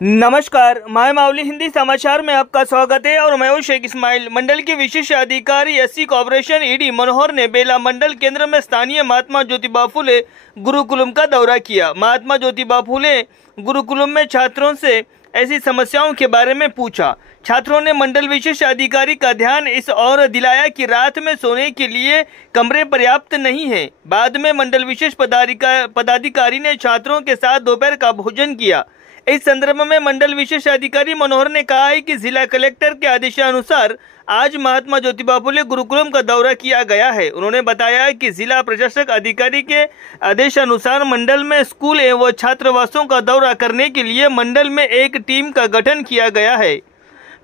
नमस्कार, माय मावली हिंदी समाचार में आपका स्वागत है और मैं हूं शेख इस्माइल। मंडल के विशेष अधिकारी एससी कॉर्पोरेशन ईडी मनोहर ने बेला मंडल केंद्र में स्थानीय महात्मा ज्योतिबा फुले गुरुकुलम का दौरा किया। महात्मा ज्योतिबा फुले गुरुकुलम में छात्रों से ऐसी समस्याओं के बारे में पूछा। छात्रों ने मंडल विशेष अधिकारी का ध्यान इस ओर दिलाया कि रात में सोने के लिए कमरे पर्याप्त नहीं है। बाद में मंडल विशेष पदाधिकारी ने छात्रों के साथ दोपहर का भोजन किया। इस संदर्भ में मंडल विशेष अधिकारी मनोहर ने कहा है कि जिला कलेक्टर के आदेशानुसार आज महात्मा ज्योतिबा फुले गुरुकुलम का दौरा किया गया है। उन्होंने बताया कि जिला प्रशासक अधिकारी के आदेशानुसार मंडल में स्कूल एवं छात्रावासों का दौरा करने के लिए मंडल में एक टीम का गठन किया गया है।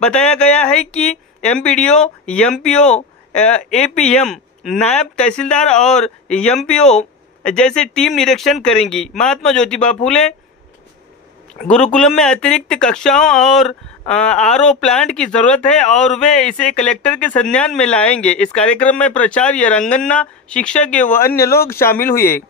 बताया गया है कि एमपीडीओ, एमपीओ, एपीएम, नायब तहसीलदार और एमपीओ जैसे टीम निरीक्षण करेंगी। महात्मा ज्योतिबा फुले गुरुकुलम में अतिरिक्त कक्षाओं और आरओ प्लांट की जरूरत है और वे इसे कलेक्टर के संज्ञान में लाएंगे। इस कार्यक्रम में प्राचार्य, रंगन्ना, शिक्षक व अन्य लोग शामिल हुए।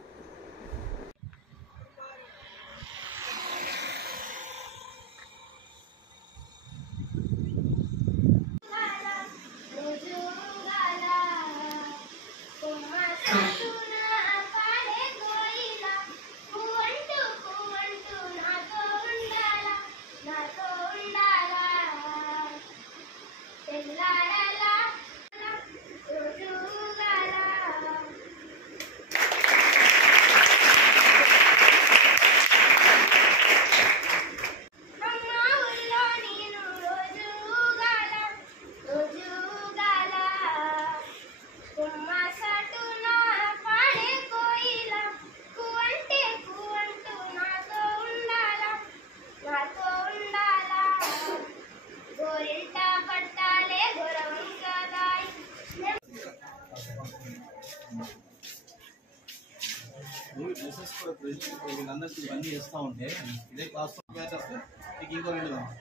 వీళ్ళందరికీ ఇవన్నీ చేస్తూ ఉంటే ఇదే క్లాస్ రూమ్ బ్యాచ్ వస్తే మీకు ఇంకో 2 కావాలి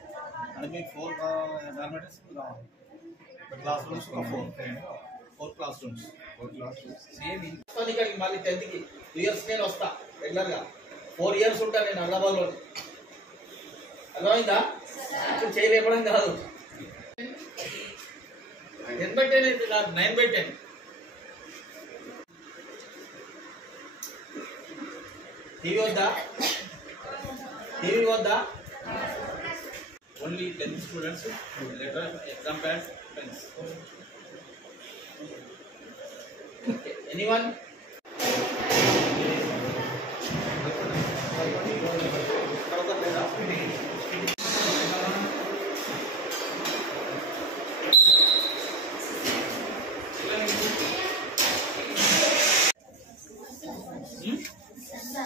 అంటే మీకు 4 డార్మెటరీస్ కావాలి. క్లాస్ రూమ్స్ ఒక 4 క్లాస్ రూమ్స్ సేమ్ ఇక్కడికి మళ్ళీ 10th కి 2 ఇయర్స్ నేను వస్తా రెగ్యులర్గా 4 ఇయర్స్ ఉంటా నేను హైదరాబాద్లో. అర్థమైందా? ఇప్పుడు చేయలేపడం కాదు 10/10 అయితే కాదు 9/10. టీవీ వద్దా? టీవీ వద్దా? Only 10th students letter, exam pad, pens. Anyone?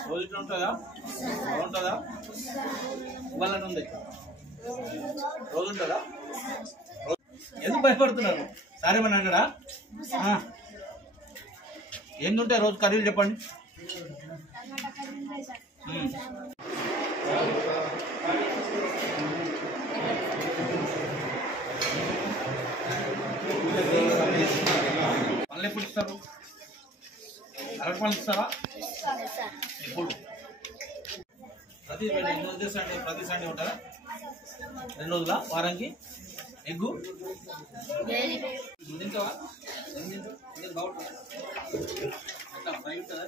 రోజు ఉంటుందా? బాగుంటుందా? ఇవ్వాలని ఉంది. రోజు ఉంటుందా? ఎందుకు భయపడుతున్నారు? సరే మన అన్నాడా? ఎన్ని ఉంటాయి రోజు కర్రీలు చెప్పండి. పనులు ఎప్పుడు ఇస్తారు? అరటి పనులు ఇస్తారా? ఎప్పుడు? ప్రతి సండే ఉంటుందా? 2 రోజులా? వారానికి ఎగ్గు తింటావా? బాగుంటుందా? ఫ్రై ఉంటుందా?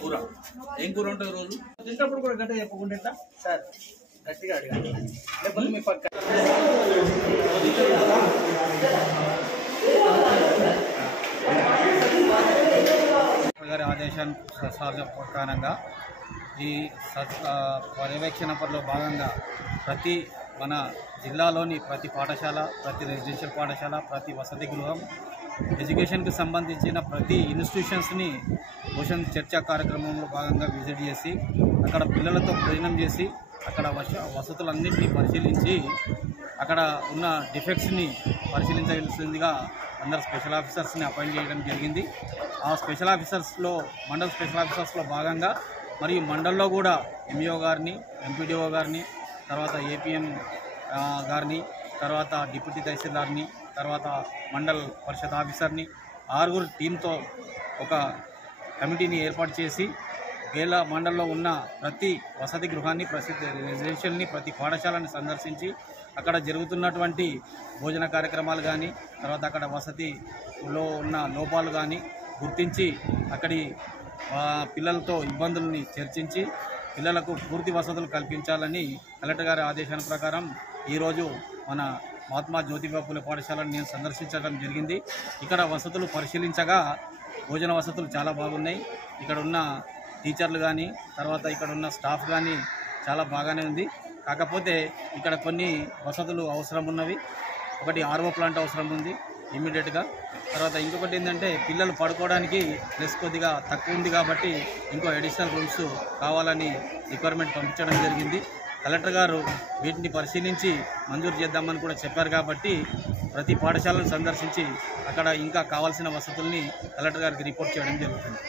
కూర ఏం కూర ఉంటుంది రోజు? తింటప్పుడు కూడా గట్టిగా చెప్పకుండా సార్ గట్టిగా అడగాలి, లేకపోతే మీ పక్క గారి ఆదేశానుసార ప్రకారంగా ఈ పర్యవేక్షణ పనిలో భాగంగా మన జిల్లాలోని ప్రతి పాఠశాల, ప్రతి రెసిడెన్షియల్ పాఠశాల, ప్రతి వసతి గృహం, ఎడ్యుకేషన్కి సంబంధించిన ప్రతి ఇన్స్టిట్యూషన్స్ని పోషణ చర్చా కార్యక్రమంలో భాగంగా విజిట్ చేసి అక్కడ పిల్లలతో భోజనం చేసి అక్కడ వసతులన్నింటినీ పరిశీలించి అక్కడ ఉన్న డిఫెక్ట్స్ని పరిశీలించవలసిందిగా అందరు స్పెషల్ ఆఫీసర్స్ని అపాయింట్ చేయడం జరిగింది. ఆ స్పెషల్ ఆఫీసర్స్లో మండల్ స్పెషల్ ఆఫీసర్స్లో భాగంగా మరియు మండల్లో కూడా ఎంఈఓ గారిని, ఎంపీడీఓ గారిని, తర్వాత ఏపీఎం గారిని, తర్వాత డిప్యూటీ తహసీల్దార్ని, తర్వాత మండల్ పరిషత్ ఆఫీసర్ని 6 టీంతో ఒక కమిటీని ఏర్పాటు చేసి బేల మండల్లో ఉన్న ప్రతి వసతి గృహాన్ని, ప్రతి రెసిడెన్షియల్ని, ప్రతి పాఠశాలని సందర్శించి అక్కడ జరుగుతున్నటువంటి భోజన కార్యక్రమాలు కానీ, తర్వాత అక్కడ వసతిలో ఉన్న లోపాలు కానీ గుర్తించి అక్కడి పిల్లలతో ఇబ్బందుల్ని చర్చించి పిల్లలకు పూర్తి వసతులు కల్పించాలని కలెక్టర్ గారి ఆదేశాల ప్రకారం ఈరోజు మన మహాత్మా జ్యోతిబా ఫులే పాఠశాలను నేను సందర్శించడం జరిగింది. ఇక్కడ వసతులు పరిశీలించగా భోజన వసతులు చాలా బాగున్నాయి. ఇక్కడ ఉన్న టీచర్లు కానీ, తర్వాత ఇక్కడ ఉన్న స్టాఫ్ కానీ చాలా బాగానే ఉంది. కాకపోతే ఇక్కడ కొన్ని వసతులు అవసరం ఉన్నవి. ఒకటి ఆర్ఓ ప్లాంట్ అవసరం ఉంది ఇమ్మీడియట్గా. తర్వాత ఇంకొకటి ఏంటంటే పిల్లలు పడుకోవడానికి ప్లేస్ కొద్దిగా తక్కువ ఉంది కాబట్టి ఇంకో అడిషనల్ రూమ్స్ కావాలని రిక్వైర్మెంట్ పంపించడం జరిగింది. కలెక్టర్ గారు వీటిని పరిశీలించి మంజూరు చేద్దామని కూడా చెప్పారు కాబట్టి ప్రతి పాఠశాలను సందర్శించి అక్కడ ఇంకా కావాల్సిన వసతుల్ని కలెక్టర్ గారికి రిపోర్ట్ చేయడం జరుగుతుంది.